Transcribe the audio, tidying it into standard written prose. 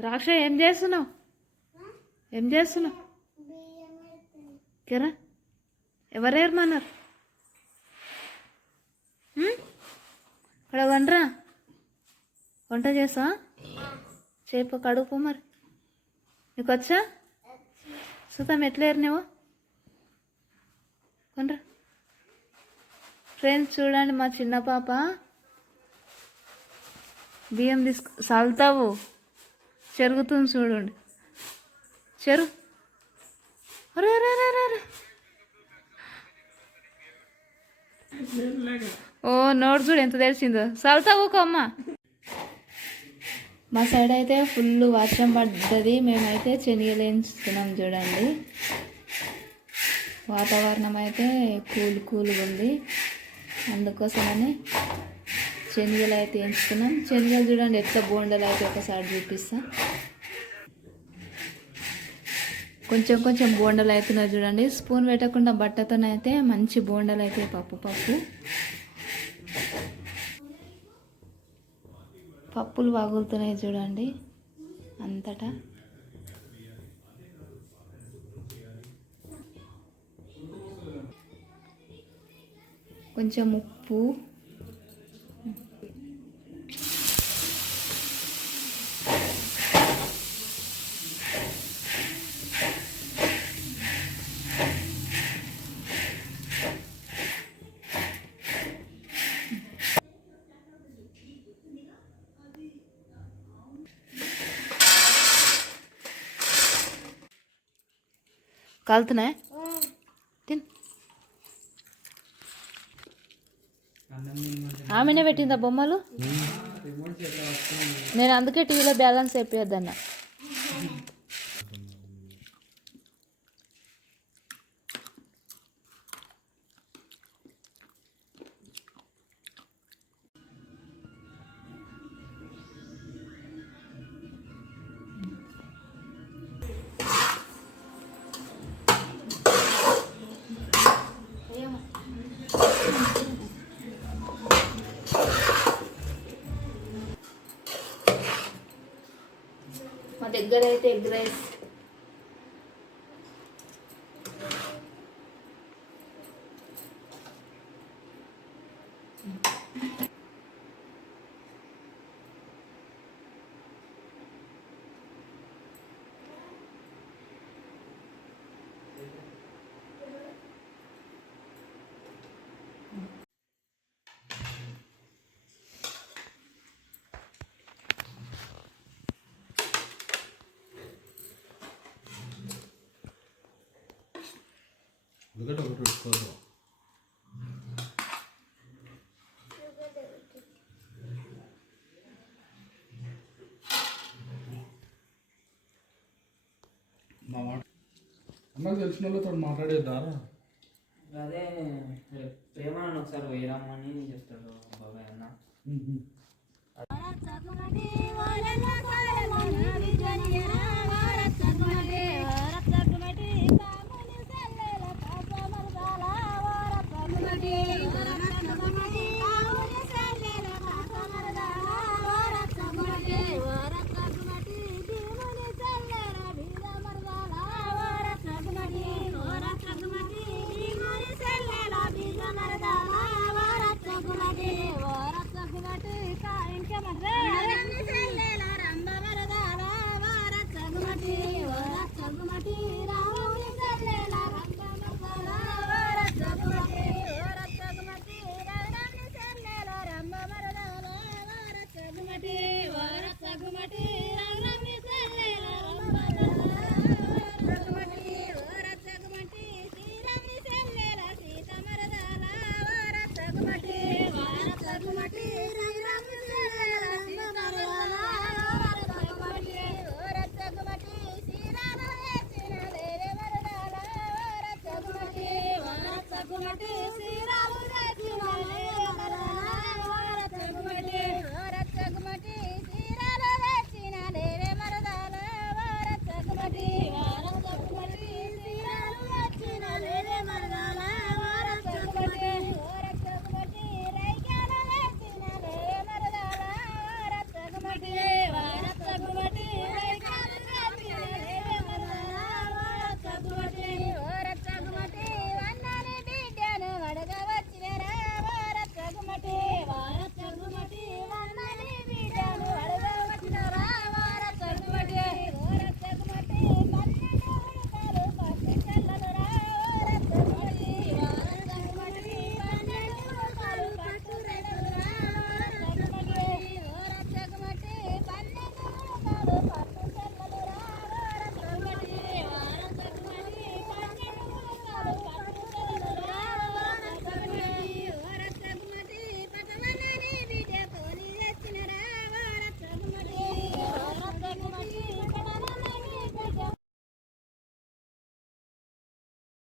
ద్రాక్ష ఏం చేస్తున్నావు? ఏం చేస్తున్నావు? కిరా ఎవరేమన్నారు? ఇక్కడ వండరా, వంట చేసా చేప కడుపు. మరి నీకు వచ్చా? సుతం ఎట్లా ఏరినావు? కొండ్రా. ఫ్రెండ్స్ చూడండి, మా చిన్న పాప బియ్యం చల్తావు చెరుగుతుంది చూడండి. చెరు అరే అరే అరే అరే. ఓ నోట్ చూడు ఎంత తెరిచిందో. చల్తావు అమ్మ. మా సైడ్ అయితే ఫుల్ వర్షం పడ్డది. మేమైతే శనగలు వేయించుతున్నాం చూడండి. వాతావరణం అయితే కూల్గా ఉంది. అందుకోసమని శనగలు అయితే వేయించుకున్నాం. శనగలు చూడండి ఎట్లా బోండలు అయితే ఒకసారి చూపిస్తా. కొంచెం కొంచెం బోండలు అవుతున్నాయి చూడండి. స్పూన్ పెట్టకుండా బట్టతోనైతే మంచి బోండలు అయితే పప్పులు పగులుతున్నాయి చూడండి అంతటా. కొంచెం ఉప్పు, కాలుతున్నాయి. తిన్. ఆమెనే పెట్టిందా బొమ్మలు? నేను అందుకే టీవీలో బ్యాలెన్స్ అయిపోయొద్దన్నా. మా దగ్గర అయితే ఎగ్ రైస్. అన్నకు తెలిసిన వాళ్ళతో మాట్లాడేద్దారా? అదే ప్రేమను ఒకసారి వేయరమ్మని చెప్తాడు బాబాయ్ అన్న.